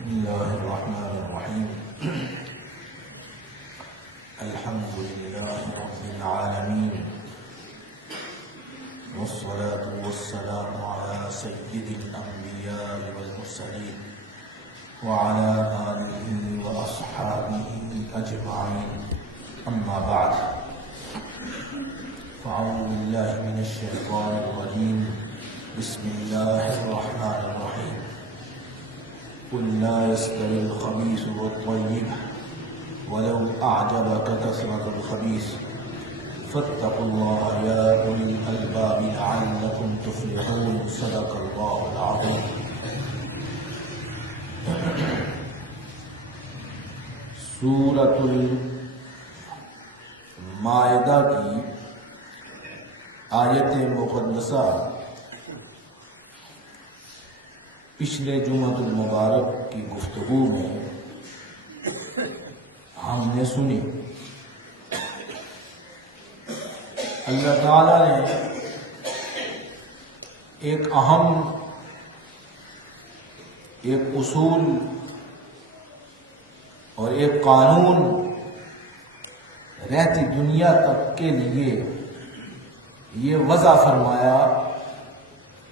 بسم الله الرحمن الرحيم الحمد لله رب العالمين والصلاة والسلام على سيد الأنبياء والمرسلين وعلى آله وأصحابه أجمعين أما بعد فأعوذ بالله من الشيطان الرجيم بسم الله الرحمن الرحيم قل لا يستوي الخبيث والطيب ولو أعجبك كثرة الخبيث فاتقوا الله يا أولي الألباب لعلكم تفلحون صدق الله العظيم. سورۃ المائدہ کی آیت مقدسہ پچھلے جمعۃ المبارک کی گفتگو میں ہم نے سنی. اللہ تعالی نے ایک اہم اصول اور ایک قانون رہتی دنیا تک کے لیے یہ وضع فرمایا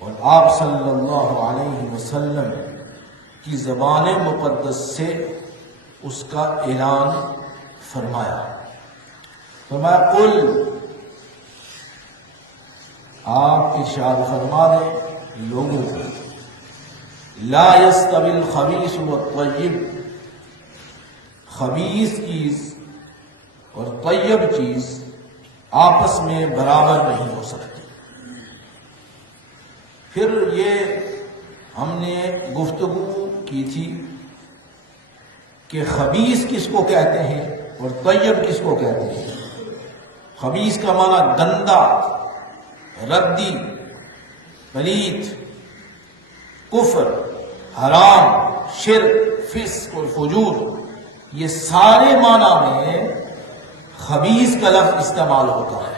اور آپ صلی اللہ علیہ وسلم کی زبان مقدس سے اس کا اعلان فرمایا. قل آپ ارشاد فرما دیں لوگوں کو لا یستوی الخبیث والطیب، خبیث چیز اور طیب چیز آپس میں برابر نہیں ہو سکتی. پھر یہ ہم نے گفتگو کی تھی کہ خبیث کس کو کہتے ہیں اور طیب کس کو کہتے ہیں. خبیث کا معنی گندا، ردی، پلیت، کفر، حرام، شرک، فسق اور فجور، یہ سارے معنی میں خبیث کا لفظ استعمال ہوتا ہے.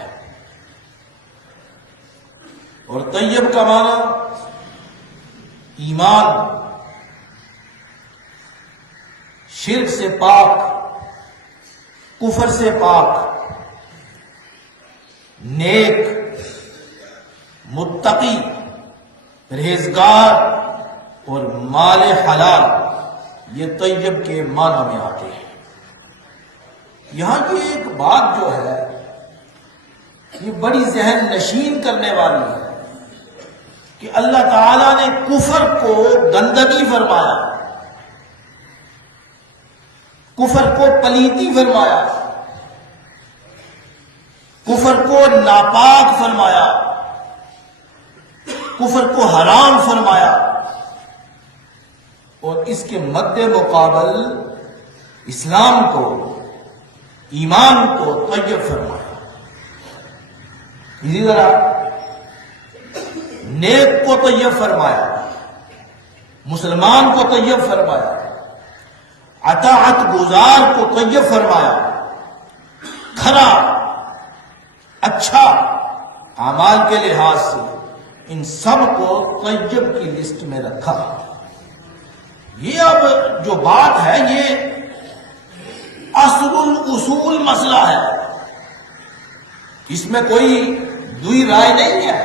اور طیب کا معنی ایمان، شرک سے پاک، کفر سے پاک، نیک، متقی، پرہیزگار اور مال حلال، یہ طیب کے معنی میں آتے ہیں. یہاں کی ایک بات جو ہے یہ بڑی ذہن نشین کرنے والی ہے کہ اللہ تعالیٰ نے کفر کو گندگی فرمایا، کفر کو پلیتی فرمایا، کفر کو ناپاک فرمایا، کفر کو حرام فرمایا، اور اس کے مد مقابل اسلام کو، ایمان کو طیب فرمایا. اسی طرح نیک کو طیب فرمایا، مسلمان کو طیب فرمایا، اطاعت گزار کو طیب فرمایا، کھرا اچھا اعمال کے لحاظ سے ان سب کو طیب کی لسٹ میں رکھا. یہ اب جو بات ہے یہ اصل الاصول مسئلہ ہے، اس میں کوئی دوئی رائے نہیں ہے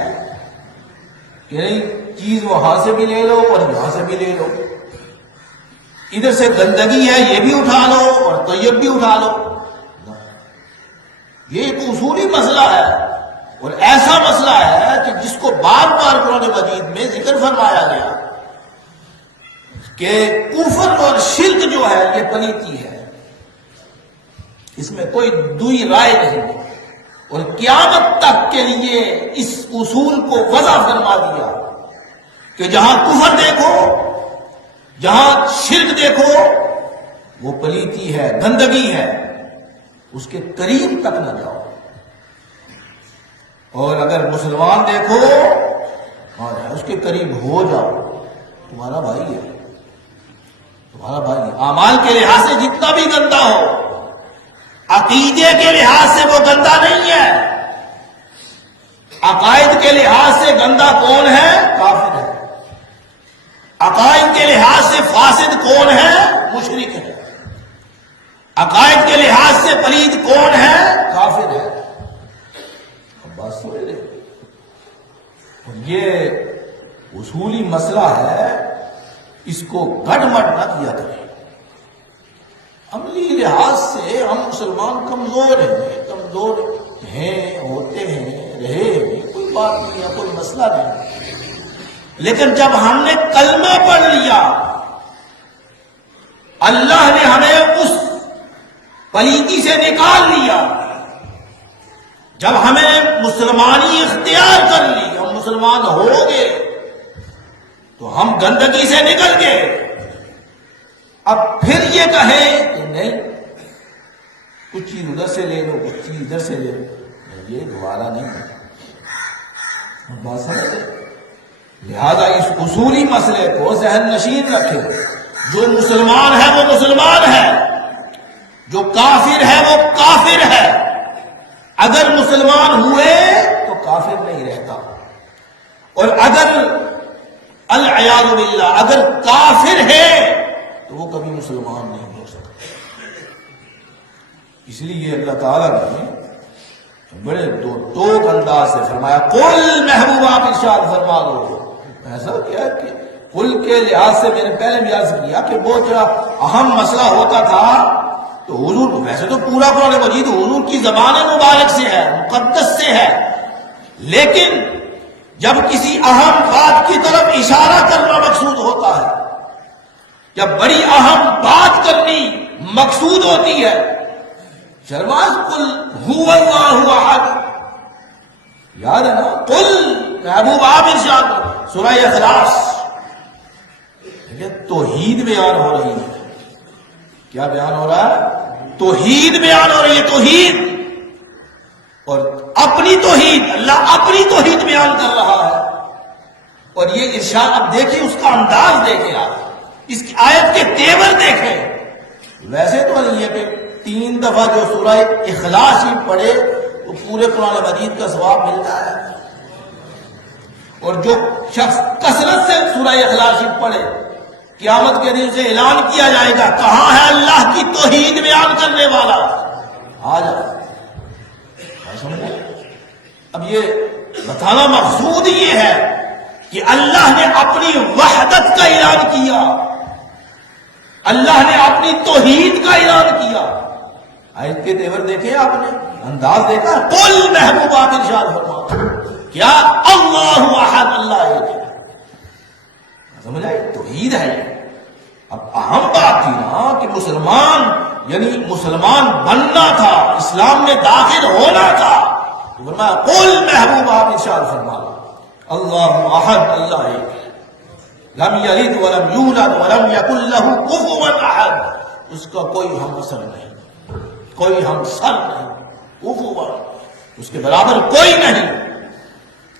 کہ نہیں چیز وہاں سے بھی لے لو اور یہاں سے بھی لے لو، ادھر سے گندگی ہے یہ بھی اٹھا لو اور طیب بھی اٹھا لو. یہ ایک اصولی مسئلہ ہے اور ایسا مسئلہ ہے کہ جس کو بار بار قرآن مجید میں ذکر فرمایا گیا کہ کفر اور شرک جو ہے یہ پلیتی ہے، اس میں کوئی دوئی رائے نہیں ہے. اور قیامت تک کے لیے اس اصول کو وضع فرما دیا کہ جہاں کفر دیکھو، جہاں شرک دیکھو، وہ پلیتی ہے، گندگی ہے، اس کے قریب تک نہ جاؤ. اور اگر مسلمان دیکھو اس کے قریب ہو جاؤ، تمہارا بھائی ہے، تمہارا بھائی ہے. اعمال کے لحاظ سے جتنا بھی گندا ہو، عقیدے کے لحاظ سے وہ گندا نہیں ہے. عقائد کے لحاظ سے گندا کون ہے؟ کافر ہے. عقائد کے لحاظ سے فاسد کون ہے؟ مشرک ہے. عقائد کے لحاظ سے پلید کون ہے؟ کافر ہے. اب بات سمجھ لیں. یہ اصولی مسئلہ ہے، اس کو گٹ مٹ نہ کیا کریں. عملی لحاظ سے ہم مسلمان کمزور ہیں، ہوتے ہیں، رہے ہیں، کوئی بات نہیں ہے، کوئی مسئلہ نہیں. لیکن جب ہم نے کلمہ پڑھ لیا، اللہ نے ہمیں اس پلیتی سے نکال لیا. جب ہمیں مسلمانی اختیار کر لی، ہم مسلمان ہو گئے، تو ہم گندگی سے نکل گئے. اب پھر یہ کہیں کہ نہیں، کچھ چیز ادھر سے لے لو، کچھ چیز ادھر سے لے لو، یہ دوبارہ نہیں ہے. بات سمجھے؟ لہذا اس اصولی مسئلے کو ذہن نشین رکھیں. جو مسلمان ہے وہ مسلمان ہے، جو کافر ہے وہ کافر ہے. اگر مسلمان ہوئے تو کافر نہیں رہتا، اور اگر العیاذ باللہ اگر کافر ہے تو وہ کبھی مسلمان نہیں ہو سکتا. اس لیے اللہ تعالیٰ نے بڑے دو انداز سے فرمایا. قل محبوب آپ ارشاد فرما دو. ایسا کیا کہ قل کے لحاظ سے میں نے پہلے بھی عرض کیا کہ بہت بڑا اہم مسئلہ ہوتا تھا. تو حضور ویسے تو پورا قرآن مجید حضور کی زبان مبارک سے ہے، مقدس سے ہے، لیکن جب کسی اہم بات کی طرف اشارہ کرنا مقصود ہوتا ہے، جب بڑی اہم بات کرنی مقصود ہوتی ہے، شرماز قل هو اللہ احد، یاد ہے نا؟ قل محبوب آپ ارشاد سورہ اخلاص. توحید بیان ہو رہی ہے. کیا بیان ہو رہا ہے؟ توحید بیان ہو رہی ہے. توحید اور اپنی توحید، اللہ اپنی توحید بیان کر رہا ہے. اور یہ ارشاد اب دیکھیں، اس کا انداز دیکھیں، آپ اس کی آیت کے تیور دیکھیں. ویسے تو نہیں ہے کہ 3 دفعہ جو سورہ اخلاص ہی پڑھے تو پورے قرآن مجید کا ثواب ملتا ہے، اور جو شخص کثرت سے سورہ اخلاص ہی پڑھے قیامت کے دن سے اعلان کیا جائے گا، کہاں ہے اللہ کی توحید بیان کرنے والا؟ آ جائے. اب یہ بتانا مقصود یہ ہے کہ اللہ نے اپنی وحدت کا اعلان کیا، اللہ نے اپنی توحید کا اعلان کیا. آیت کے تیور دیکھے آپ نے، انداز دیکھا. قل محبوب آپ ارشاد فرما کیا اللہ احد، اللہ ایک ہے. سمجھ آئی؟ توحید ہے. اب اہم بات تھی نا کہ مسلمان یعنی مسلمان بننا تھا، اسلام میں داخل ہونا تھا. تو فرمایا قل محبوب آپ ارشاد فرما اللہ احد، اللہ ایک ہے. لم یلد ولم یولد ولم یکن لہ کفوا احد. اس کا کوئی ہم اثر نہیں، کوئی ہم سر نہیں. کفوا، اس کے برابر کوئی نہیں.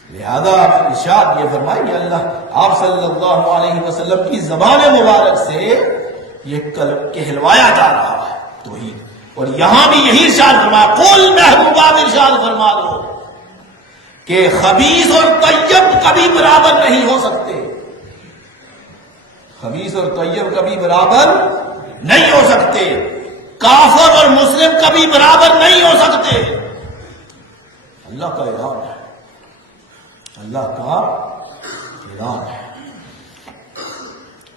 لہذا ارشاد یہ فرمائے کہ اللہ آپ صلی اللہ علیہ وسلم کی زبان مبارک سے یہ کہلوایا جا رہا ہے توحید. اور یہاں بھی یہی ارشاد فرمایا قل محبوبہ ارشاد فرما دو کہ خبیث اور طیب کبھی برابر نہیں ہو سکتے. خبیث اور طیب کبھی برابر نہیں ہو سکتے. کافر اور مسلم کبھی برابر نہیں ہو سکتے. اللہ کا اعلان ہے، اللہ کا اعلان ہے.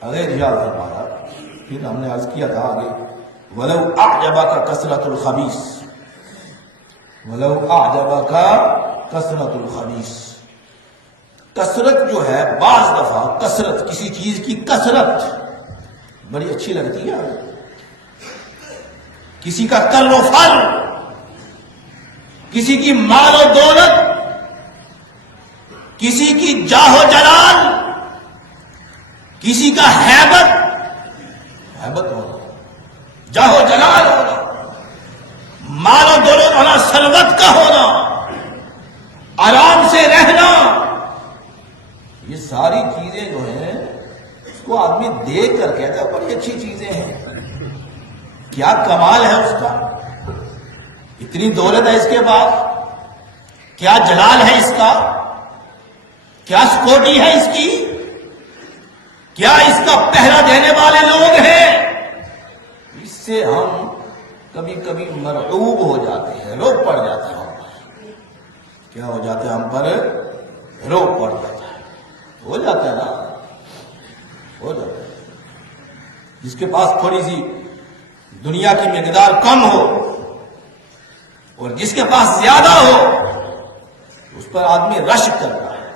ارے ارشاد فرمایا، پھر ہم نے عرض کیا تھا آگے وَلَوْ أَعْجَبَكَ كَثْرَةُ الْخَبِيثِ، وَلَوْ أَعْجَبَكَ كَثْرَةُ الْخَبِيثِ. کثرت جو ہے، بعض دفعہ کثرت، کسی چیز کی کثرت بڑی اچھی لگتی ہے. کسی کا کر و فر، کسی کی مال و دولت، کسی کی جاہ و جلال، کسی کا ہیبت ہونا، جاہ و جلال ہونا، مال و دولت ہونا، ثروت کا ہونا، آرام سے رہنا، یہ ساری چیزیں جو ہیں اس کو آدمی دیکھ کر کہتا ہے بڑی اچھی چیزیں ہیں. کیا کمال ہے اس کا، اتنی دولت ہے اس کے بعد، کیا جلال ہے اس کا، کیا سکوٹی ہے اس کی، کیا اس کا پہرا دینے والے لوگ ہیں؟ اس سے ہم کبھی کبھی مرعوب ہو جاتے ہیں، روب پڑ جاتا ہے ہم پر۔ کیا ہو جاتا ہے ہم پر؟ روب پڑ جاتا ہے۔ ہو جاتا ہے نا، ہو جاتا ہے۔ جس کے پاس تھوڑی سی دنیا کی مقدار کم ہو اور جس کے پاس زیادہ ہو، اس پر آدمی رشک کرتا ہے۔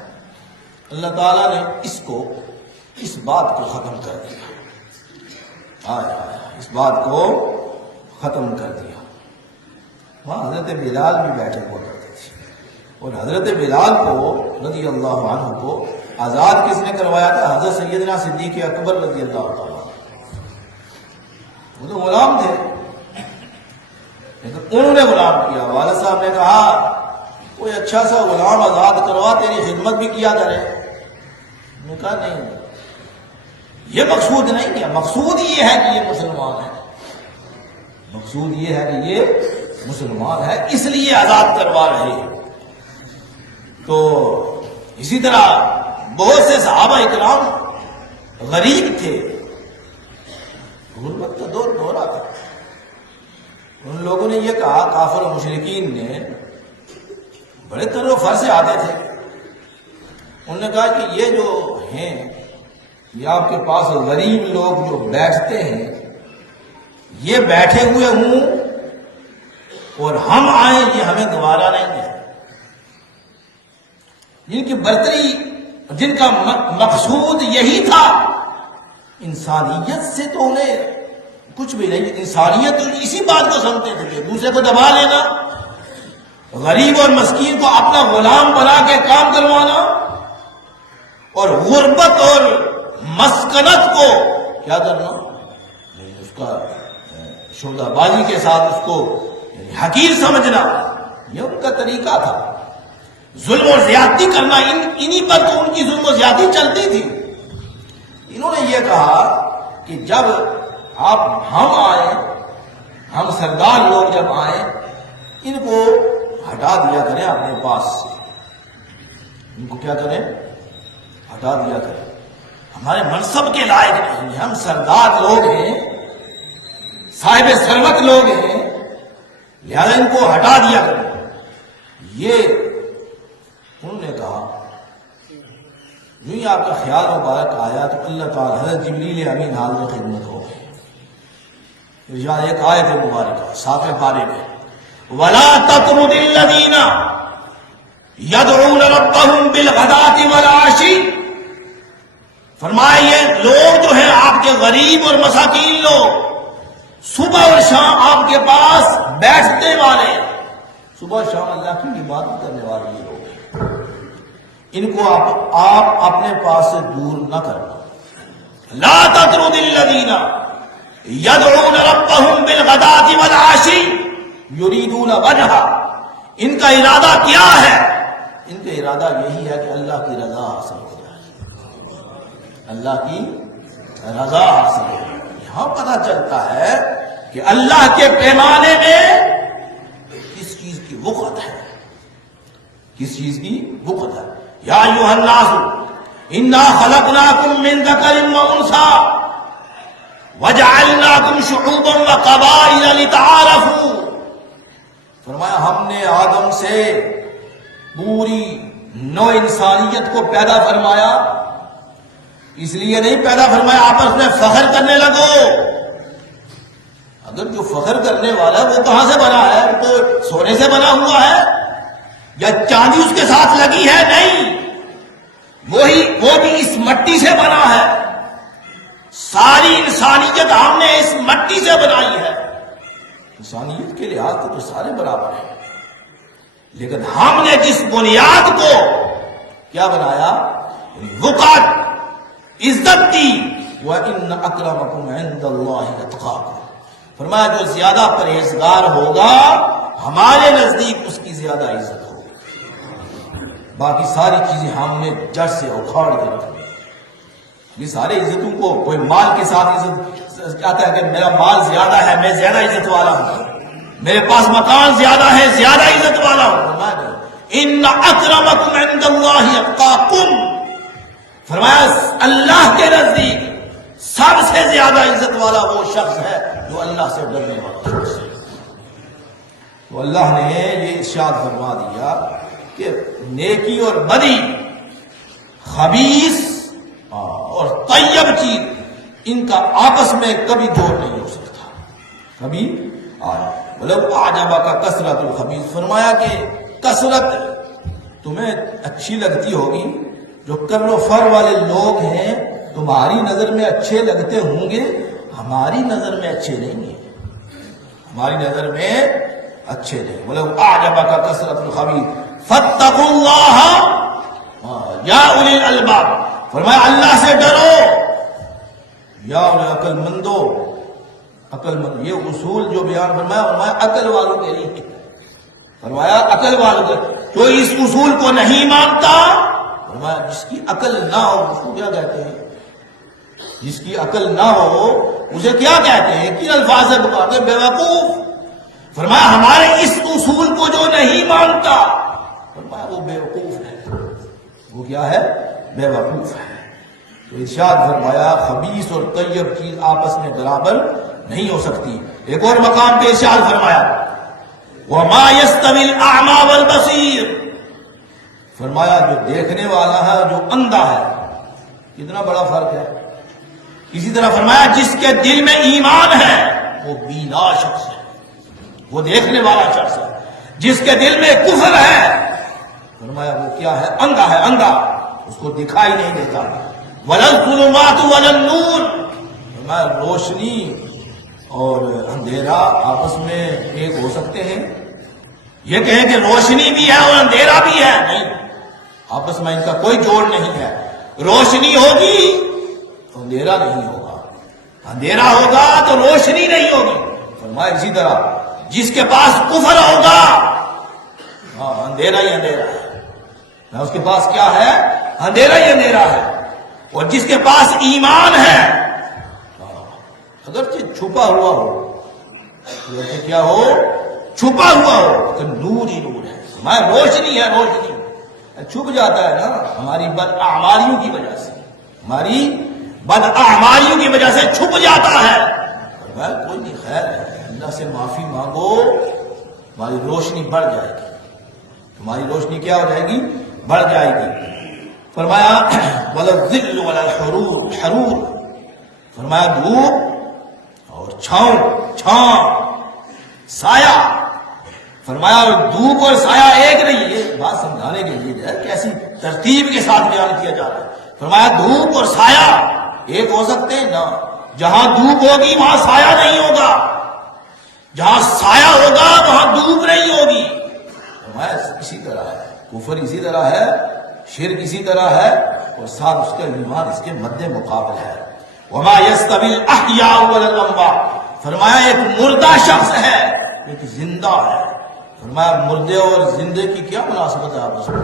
اللہ تعالیٰ نے اس بات کو ختم کر دیا، اس بات کو ختم کر دیا۔ وہاں حضرت بلال بھی بیٹھے ہوا کرتے تھے، اور حضرت بلال کو رضی اللہ عنہ کو آزاد کس نے کروایا تھا؟ حضرت سیدنا صدیق اکبر رضی اللہ تعالیٰ۔ وہ تو غلام تھے، لیکن انہوں نے غلام کیا۔ والد صاحب نے کہا کوئی اچھا سا غلام آزاد کروا، تیری خدمت بھی کیا کرے۔ انہوں نے کہا نہیں، یہ مقصود نہیں ہے، مقصود یہ ہے کہ یہ مسلمان ہے، مقصود یہ ہے کہ یہ مسلمان ہے، اس لیے آزاد کروا رہے ہیں۔ تو اسی طرح بہت سے صحابہ اکرام غریب تھے، غربت کا دور آتا۔ ان لوگوں نے یہ کہا، کافر و مشرکین نے بڑے تر و فر سے آتے تھے، انہوں نے کہا کہ یہ جو ہیں، یہ آپ کے پاس غریب لوگ جو بیٹھتے ہیں، یہ بیٹھے ہوئے ہوں اور ہم آئیں، یہ ہمیں گوارا نہیں ہے۔ جن کی برتری، جن کا مقصود یہی تھا، انسانیت سے تو انہیں کچھ بھی نہیں، انسانیت تو اسی بات کو سمجھتے تھے کہ دوسرے کو دبا لینا، غریب اور مسکین کو اپنا غلام بنا کے کام کروانا، اور غربت اور مسکنت کو کیا کرنا، اس کا شعلہ بازی کے ساتھ اس کو حقیر سمجھنا، یہ ان کا طریقہ تھا۔ ظلم اور زیادتی کرنا، انہی پر تو ان کی ظلم و زیادتی چلتی تھی۔ انہوں نے یہ کہا کہ جب ہم آئیں، ہم سردار لوگ جب آئیں، ان کو ہٹا دیا کریں اپنے پاس سے، ان کو کیا کریں؟ ہٹا دیا کریں، ہمارے منصب کے لائق نہیں ہیں، ہم سردار لوگ ہیں، صاحب ثروت لوگ ہیں، لہذا ان کو ہٹا دیا کریں۔ یہ انہوں نے کہا، جو ہی آپ کا خیال مبارک آیا تو اللہ تعالیٰ حضرت جبریل امین حال میں خدمت ہو گئی۔ ارشاد ایک آیت مبارکہ 7ویں پارے میں، وَلَا تَطْرُدِ الَّذِينَ يَدْعُونَ رَبَّهُمْ بِالْغَدَاةِ وَالْعَشِيِّ، فرمایا یہ لوگ جو ہیں آپ کے غریب اور مساکین لوگ، صبح اور شام آپ کے پاس بیٹھنے والے، صبح شام اللہ کی عبادت کرنے والے لوگ، ان کو آپ اپنے پاس سے دور نہ کرنا۔ لا تطرد الذین یدعون ربهم بالغداة والعشی یریدون وجہہ، ان کا ارادہ کیا ہے؟ ان کا ارادہ یہی ہے کہ اللہ کی رضا حاصل ہو جائے، اللہ کی رضا حاصل ہو جائے۔ یہاں پتہ چلتا ہے کہ اللہ کے پیمانے میں کس چیز کی وقت ہے، کس چیز کی وقت ہے۔ یا ایھا الناس انا خلقناکم من ذکر وانثی وجعلناکم شعوبا وقبائل لتعارفوا، فرمایا ہم نے آدم سے پوری نو انسانیت کو پیدا فرمایا، اس لیے نہیں پیدا فرمایا آپس میں فخر کرنے لگو۔ اگر جو فخر کرنے والا ہے وہ کہاں سے بنا ہے؟ وہ تو سونے سے بنا ہوا ہے یا چاندی اس کے ساتھ لگی ہے؟ نہیں، وہ بھی اس مٹی سے بنا ہے۔ ساری انسانیت ہم نے اس مٹی سے بنائی ہے۔ انسانیت کے لحاظ سے تو سارے برابر ہیں، لیکن ہم نے جس بنیاد کو کیا بنایا، وقار، عزت دی، وَإِنَّ أَكْرَمَكُمْ عِنْدَ اللَّهِ أَتْقَاكُمْ، فرمایا جو زیادہ پرہیزگار ہوگا ہمارے نزدیک اس کی زیادہ عزت ہوگی۔ باقی ساری چیزیں ہم نے جڑ سے اکھاڑ کے رکھ دی۔ یہ سارے عزتوں کو کوئی مال کے ساتھ عزت چاہتا ہے کہ میرا مال زیادہ ہے، میں زیادہ عزت والا ہوں، میرے پاس مکان زیادہ ہے، زیادہ عزت والا ہوں۔ إِنَّ أَكْرَمَكُمْ عِنْدَ اللَّهِ أَتْقَاكُمْ، فرمایا اللہ کے نزدیک سب سے زیادہ عزت والا وہ شخص ہے جو اللہ سے ڈرنے والا شخص ہے۔ تو اللہ نے یہ ارشاد فرما دیا کہ نیکی اور بدی، خبیث اور طیب چیز، ان کا آپس میں کبھی جوڑ نہیں ہو سکتا، کبھی مطلب آجابہ کا کثرت الخبیث، فرمایا کہ کثرت تمہیں اچھی لگتی ہوگی، جو کر و فر والے لوگ ہیں تمہاری نظر میں اچھے لگتے ہوں گے، ہماری نظر میں اچھے نہیں ہیں، ہماری نظر میں اچھے نہیں، مطلب اعجبک کثرت الخبیث فاتقوا اللہ یا اولی الالباب، فرمایا اللہ سے ڈرو یا اولی عقل مندو، عقل مند، یہ اصول جو بیان فرمایا عقل والوں کے لیے، فرمایا عقل والوں کے، جو اس اصول کو نہیں مانتا، فرمایا جس کی عقل نہ ہو اس کو کیا کہتے ہیں، جس کی عقل نہ ہو اسے کیا کہتے ہیں، کن الفاظ سے پکارتے ہیں، بے وقوف۔ فرمایا ہمارے اس اصول کو جو نہیں مانتا، فرمایا وہ بے وقوف ہے، وہ کیا ہے، بے وقوف ہے۔ تو ارشاد فرمایا خبیث اور طیب چیز آپس میں برابر نہیں ہو سکتی۔ ایک اور مقام پہ ارشاد فرمایا وَمَا يَسْتَوِي الْأَعْمَى وَالْبَصِيرُ، فرمایا جو دیکھنے والا ہے جو اندھا ہے، کتنا بڑا فرق ہے۔ اسی طرح فرمایا جس کے دل میں ایمان ہے وہ بینا شخص ہے، وہ دیکھنے والا شخص ہے، جس کے دل میں کفر ہے فرمایا وہ کیا ہے، اندھا ہے، اندھا، اس کو دکھائی نہیں دیتا۔ وَلَا الظُّلُمَاتُ وَلَا النُّورُ، فرمایا روشنی اور اندھیرا آپس میں ایک ہو سکتے ہیں، یہ کہیں کہ روشنی بھی ہے اور اندھیرا بھی ہے، نہیں، آپس میں ان کا کوئی جوڑ نہیں ہے۔ روشنی ہوگی تو اندھیرا نہیں ہوگا، اندھیرا ہوگا تو روشنی نہیں ہوگی۔ فرمایا اسی طرح جس کے پاس کفر ہوگا اندھیرا ہی اندھیرا ہے، اس کے پاس کیا ہے، اندھیرا ہی اندھیرا ہے، اور جس کے پاس ایمان ہے اگرچہ چھپا ہوا ہو، اگرچہ کیا ہو، چھپا ہوا ہو، لیکن نور ہی نور ہے، ہماری روشنی ہے، روشنی چھپ جاتا ہے نا ہماری بداعمالیوں کی وجہ سے، ہماری بداعمالیوں کی وجہ سے چھپ جاتا ہے، کوئی نہیں، خیر ہے، اللہ سے معافی مانگو، ہماری روشنی بڑھ جائے گی، ہماری روشنی کیا ہو جائے گی، بڑھ جائے گی۔ فرمایا وَلَا الظِّلُّ وَلَا الْحَرُورُ، حرور فرمایا دھوپ اور چھاؤں، چھاں، سایہ، فرمایا دھوپ اور سایہ ایک نہیں، یہ بات سمجھانے کے لیے کیسی ترتیب کے ساتھ بیان کیا جا رہا ہے۔ فرمایا دھوپ اور سایہ ایک ہو سکتے ہیں نا، جہاں دھوپ ہوگی وہاں سایہ نہیں ہوگا، جہاں سایہ ہوگا وہاں دھوپ نہیں ہوگی۔ فرمایا اسی طرح ہے، کفر اسی طرح ہے، شرک اسی طرح ہے، اور ساتھ اس کا ایمان اس کے مد مقابل ہے۔ وَمَا يَسْتَوِي الْأَحْيَاءُ وَلَا الْأَمْوَاتُ، فرمایا ایک مردہ شخص ہے، ایک زندہ ہے۔ فرمایا مردے اور زندے کی کیا مناسبت ہے آپس میں،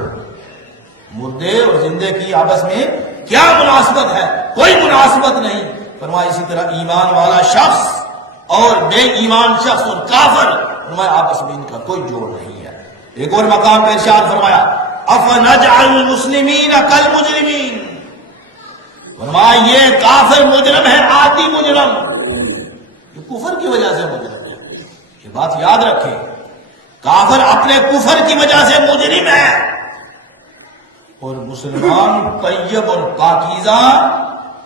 مردے اور زندے کی آپس میں کیا مناسبت ہے، کوئی مناسبت نہیں۔ فرمایا اسی طرح ایمان والا شخص اور بے ایمان شخص اور کافر، فرمایا آپس میں ان کا کوئی جوڑ نہیں ہے۔ ایک اور مقام پہ ارشاد فرمایا أَفَنَجْعَلُ الْمُسْلِمِينَ كَالْمُجْرِمِينَ، فرمایا یہ کافر مجرم ہے، عادی مجرم، یہ کفر کی وجہ سے مجرم ہے، یہ بات یاد رکھیں، کافر اپنے کفر کی وجہ سے مجرم ہے، اور مسلمان طیب اور پاکیزہ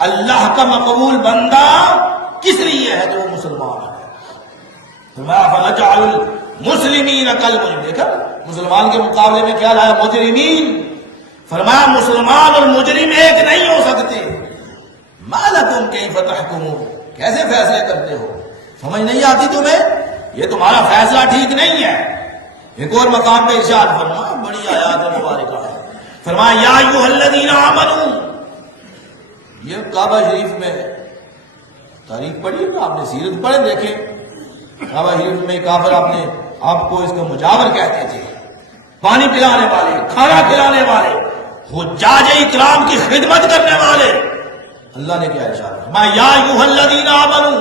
اللہ کا مقبول بندہ کس لیے ہے، جو وہ مسلمان ہے۔ فرمایا فَنَجْعَلُ الْمُسْلِمِينَ كَالْمُجْرِمِينَ، دیکھا مسلمان کے مقابلے میں کیا لایا، مجرمین، فرمایا مسلمان اور مجرم ایک نہیں ہو سکتے۔ مَا لَكُمْ كَيْفَ تَحْكُمُونَ، کیسے فیصلے کرتے ہو، سمجھ نہیں آتی تمہیں، یہ تمہارا فیصلہ ٹھیک نہیں ہے۔ ایک اور مقام پہ ارشاد فرمایا، بڑی آیات مبارکہ ہے، فرمایا یا ایھا الذین آمنوا، یہ کعبہ شریف میں تاریخ پڑھی نا آپ نے، سیرت پڑھے دیکھیں، کعبہ شریف میں کافر آپ کو اس کا مجاور کہتے تھے، پانی پلانے والے، کھانا کھلانے والے، حجاج اکرام کی خدمت کرنے والے۔ اللہ نے کیا ارشاد فرمایا یا ایھا الذین آمنوا،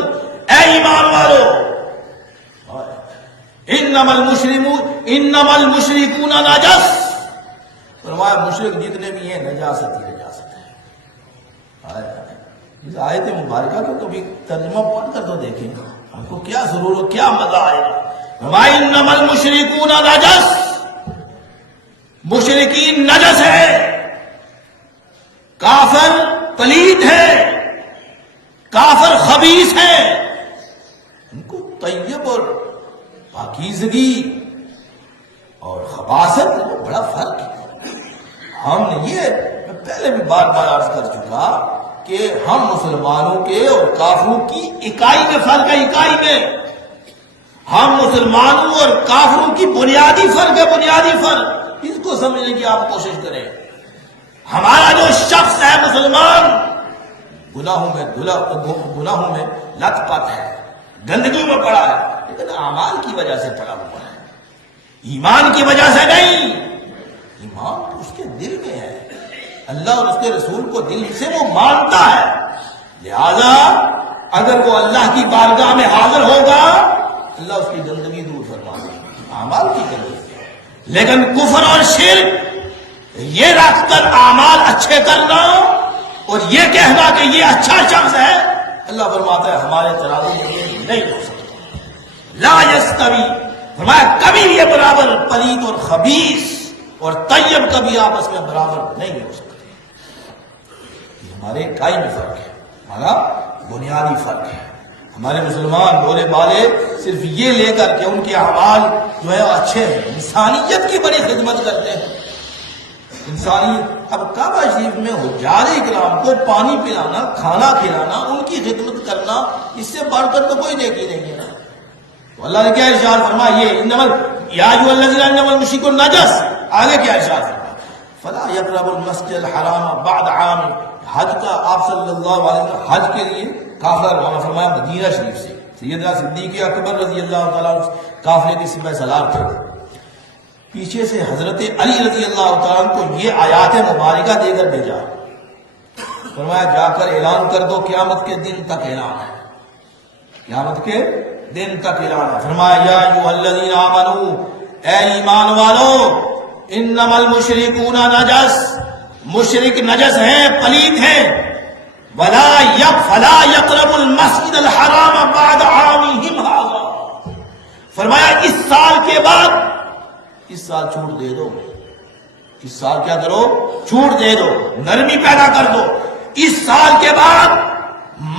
اے ایمان والو، انما المشرکون نجس، فرمایا مشرک جتنے بھی ہیں نجاست ہی نجاست ہے، اس آیت مبارکہ کو کبھی ترجمہ پڑھ کر تو دیکھیں، ہم کو کیا ضرور ہو، کیا مزہ آئے گا۔ وَإِنَّمَا الْمُشْرِكُونَ نَجَسٌ، مشرکین نجس ہے، کافر پلید ہے، کافر خبیث ہے، ان کو طیب اور پاکیزگی اور خباثت میں بڑا فرق ہے۔ ہم نے یہ میں پہلے بھی بار بار عرض کر چکا کہ ہم مسلمانوں کے اور کافروں کی اکائی میں فرق ہے، اکائی میں ہم مسلمانوں اور کافروں کی بنیادی فرق ہے، بنیادی فرق، اس کو سمجھنے کی آپ کوشش کریں۔ ہمارا جو شخص ہے مسلمان گناہوں میں لت پت ہے، گندگی میں پڑا ہے، لیکن اعمال کی وجہ سے پڑا ہوا ہے، ایمان کی وجہ سے نہیں۔ ایمان تو اس کے دل میں ہے، اللہ اور اس کے رسول کو دل سے وہ مانتا ہے، لہذا اگر وہ اللہ کی بارگاہ میں حاضر ہوگا اللہ اس کی گندگی دور فرمائے گا، اعمال کی گندگی۔ لیکن کفر اور شرک یہ رکھ کر اعمال اچھے کرنا اور یہ کہنا کہ یہ اچھا شخص ہے، اللہ فرماتا ہے ہمارے ترازو میں یہ نہیں ہو سکتا، لا یستوی، فرمایا کبھی یہ برابر پلید اور خبیث اور طیب کبھی آپس میں برابر نہیں ہو سکتے۔ یہ ہمارے اکائی میں فرق ہے، ہمارا بنیادی فرق ہے۔ ہمارے مسلمان بولے بالے صرف یہ لے کر کے ان کے اعمال جو ہے اچھے ہیں، انسانیت کی بڑی خدمت کرتے ہیں، انسانیت۔ اب کعبہ شریف میں حجاج اکرام کو پانی پلانا، کھانا کھلانا، ان کی خدمت کرنا، اس سے بڑھ کر تو کوئی نیکی نہیں ہے۔ تو اللہ نے کیا ارشاد فرمایا، یہ یا ایھا الذین انما المشرکون نجس، آگے کیا ارشاد فرمایا، فلا یقربوا المسجد الحرام بعد عام، حج کا آپ صلی اللہ علیہ وسلم حج کے لیے قافلہ روانہ فرمایا مدینہ شریف سے۔ سیدنا صدیق اکبر رضی اللہ تعالیٰ عنہ قافلے کے سپہ سالار تھے، پیچھے سے حضرت علی رضی اللہ تعالیٰ عنہ کو یہ آیات مبارکہ دے کر بھیجا، فرمایا جا کر اعلان کر دو، قیامت کے دن تک اعلان ہے، قیامت کے دن تک اعلان ہے۔ فرمایا یا ایھا الذین آمنوا، اے ایمان والو، انما المشرکون نجس، مشرک نجس ہیں، پلید ہیں، فلا یقربوا المسجد الحرام بعد عامہم ھذا، فرمایا اس سال کے بعد، اس سال چھوٹ دے دو، اس سال کیا کرو، چھوٹ دے دو، نرمی پیدا کر دو، اس سال کے بعد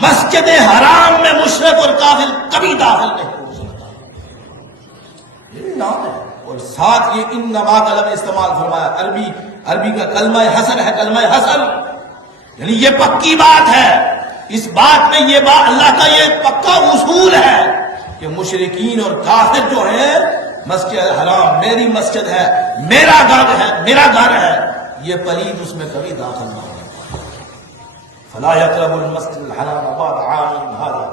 مسجد حرام میں مشرک اور کافر کبھی داخل نہیں ہو سکتا، یہ نام ہے۔ اور ساتھ یہ انما کا لفظ استعمال فرمایا، عربی کا کلمہ حسن ہے، کلمہ حسن، یعنی یہ پکی بات ہے، اس بات میں یہ بات اللہ کا یہ پکا اصول ہے کہ مشرکین اور کافر جو ہیں، مسجد الحرام میری مسجد ہے، میرا گھر ہے، یہ پلید اس میں کبھی داخل نہ ہوگا، فلا یقربوا المسجد الحرام بعد عامہم ھذا۔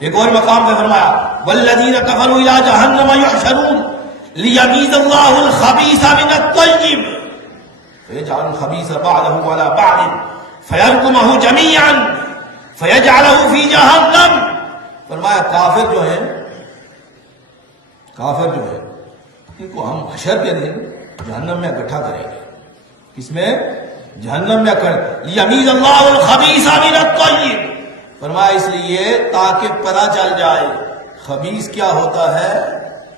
ایک اور مقام پہ فرمایا والذین کفروا الی جہنم یحشرون لیمیز اللہ الخبیث من الطیب فیجعل الخبیث بعضہ علی بعض فیرکمہ جمیعا فیجعلہ فی جہنم۔ فرمایا کافر جو ہے ان کو ہم حشر کے دن جہنم میں اکٹھا کریں گے، کس میں، جہنم میں لیمیز اللہ الخبیث من الطیب، فرمایا اس لیے تاکہ پتہ چل جائے خبیث کیا ہوتا ہے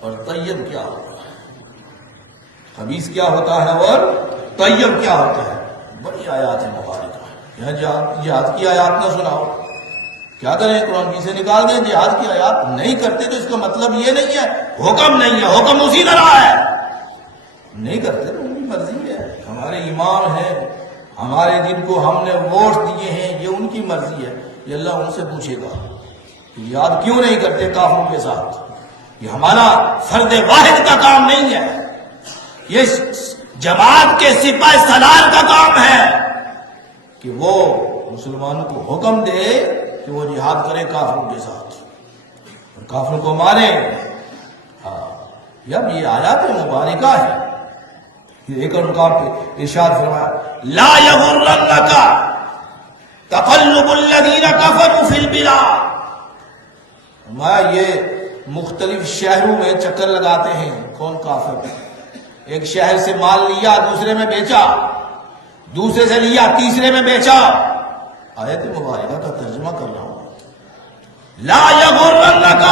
اور طیب کیا ہوتا ہے، خبیث کیا ہوتا ہے اور طیب کیا ہوتا ہے۔ بڑی آیات ہے مبارکہ، یہاں جہاد کی آیات نہ سناؤ، کیا کریں، قرآن کی سے نکال دیں، جہاد کی آیات نہیں کرتے تو اس کا مطلب یہ نہیں ہے حکم نہیں ہے، حکم اسی طرح ہے، نہیں کرتے تو ان کی مرضی ہے، ہمارے امام ہیں، ہمارے جن کو ہم نے ووٹ دیے ہیں، یہ ان کی مرضی ہے، یہ اللہ ان سے پوچھے گا کہ یاد کیوں نہیں کرتے کافروں کے ساتھ، یہ ہمارا فرد واحد کا کام نہیں ہے، یہ جماعت کے سپہ سالار کا کام ہے کہ وہ مسلمانوں کو حکم دے کہ وہ جہاد کرے کافروں کے ساتھ اور کافروں کو مارے۔ جب یہ آیات مبارکہ ہے، ایک اور مقام پہ ارشاد فرمایا لا یغرنک تقلب الذین کفروا فی البلاد، فرمایا یہ مختلف شہروں میں چکر لگاتے ہیں، کون کافر، ایک شہر سے مال لیا دوسرے میں بیچا، دوسرے سے لیا تیسرے میں بیچا، آیت مبارکہ کا ترجمہ کر رہا ہوں. لا یغرنک،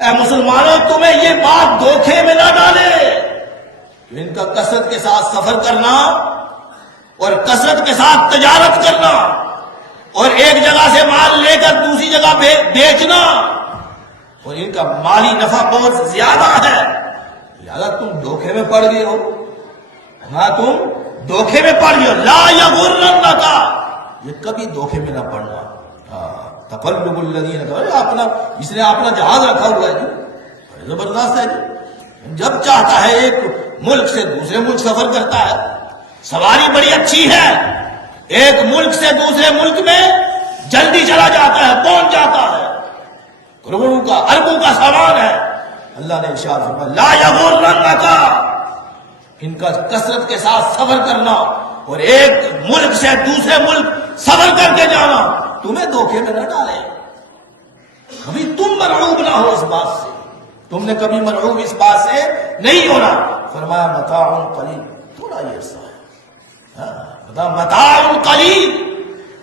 اے مسلمانوں تمہیں یہ بات دھوکے میں نہ ڈالے کہ ان کا کثرت کے ساتھ سفر کرنا اور کثرت کے ساتھ تجارت کرنا اور ایک جگہ سے مال لے کر دوسری جگہ بیچنا اور ان کا مالی نفع بہت زیادہ ہے، لہذا تم دھوکے میں پڑ گئے ہو. ہاں تم دھوکے میں پڑ گئے ہو. لا یغرنک، یہ کبھی دھوکے میں نہ پڑنا. تقلب الذین کفروا، اپنا اس نے اپنا جہاز رکھا ہوا ہے جی، بڑے زبردست ہے جی. جب چاہتا ہے ایک ملک سے دوسرے ملک سفر کرتا ہے، سواری بڑی اچھی ہے، ایک ملک سے دوسرے ملک میں جلدی چلا جاتا ہے، پہنچ جاتا ہے، کروڑوں کا اربوں کا سامان ہے. اللہ نے ارشاد فرمایا لا یغرنک، ان کا کثرت کے ساتھ سفر کرنا اور ایک ملک سے دوسرے ملک سفر کر کے جانا تمہیں دھوکے میں نہ ڈالے. کبھی تم مرعوب نہ ہو اس بات سے، تم نے کبھی مرعوب اس بات سے نہیں ہونا. فرمایا متاع قلیل، تھوڑا ہی عرصہ ہے. متاع قلیل،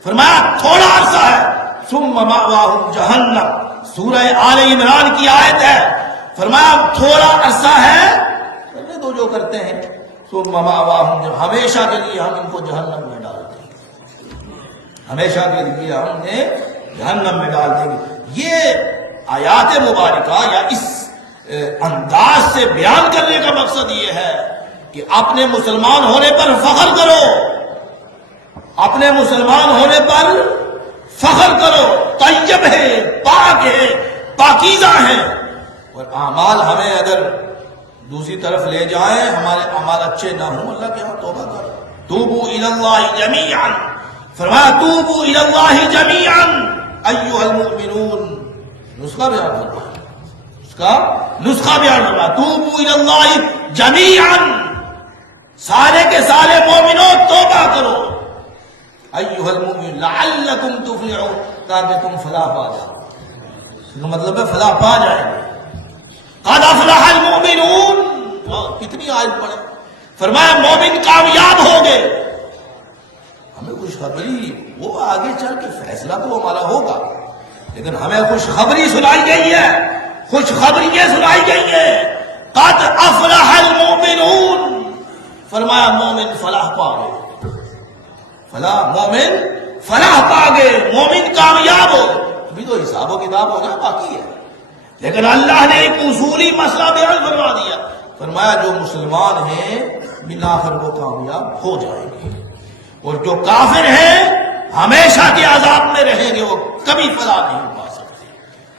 فرمایا تھوڑا عرصہ ہے. ثم مأواہم جہنم، سورہ آل عمران کی آیت ہے. فرمایا تھوڑا عرصہ ہے، کرنے دو جو کرتے ہیں. ثم مأواہم، جب ہمیشہ کے لیے ہم ان کو جہنم میں ڈال دیں گے، ہمیشہ کے لیے ہم نے جہنم میں ڈال دیں گے. یہ آیات مبارکہ یا اس انداز سے بیان کرنے کا مقصد یہ ہے کہ اپنے مسلمان ہونے پر فخر کرو، اپنے مسلمان ہونے پر فخر کرو. طیب ہے، پاک ہے، پاکیزہ ہے. اور اعمال ہمیں اگر دوسری طرف لے جائیں، ہمارے اعمال اچھے نہ ہوں، اللہ کے ہاں توبہ کرو. توبوا الی اللہ جمیعا، فرمایا توبوا الی اللہ جمیعا ایھا المؤمنون. نسخہ بیان فرمایا، اس کا نسخہ بیان فرمایا توبوا الی اللہ جمیعا، سارے کے سارے مومنوں توبہ کرو. ایھا المؤمنون لعلکم تفلحون، تاکہ تم فلاح پا جاؤ. اس کا مطلب ہے فلاح پا جائیں گے. قد افلح المؤمنون، کتنی آیت پڑھے. فرمایا مومن کامیاب ہو گئے. ہمیں خوشخبری، وہ آگے چل کے فیصلہ تو ہمارا ہوگا، لیکن ہمیں خوشخبری سنائی گئی ہے، خوشخبری یہ سنائی گئی ہے قد افلح المؤمنون. فرمایا مومن فلاح پا گئے، فلاح، مومن فلاح پا گئے، مومن کامیاب ہو. ابھی تو حساب و کتاب ہونا باقی ہے، لیکن اللہ نے ایک اصولی مسئلہ بیان فرما دیا. فرمایا جو مسلمان ہیں بالآخر وہ کامیاب ہو جائیں گے، اور جو کافر ہیں ہمیشہ کے عذاب میں رہیں گے، وہ کبھی فلاح نہیں پا سکتے.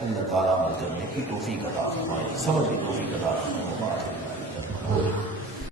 اللہ تعالیٰ عمل کرنے کی توفیق عطا فرمائے، سمجھ کی توفیق عطا فرمائے.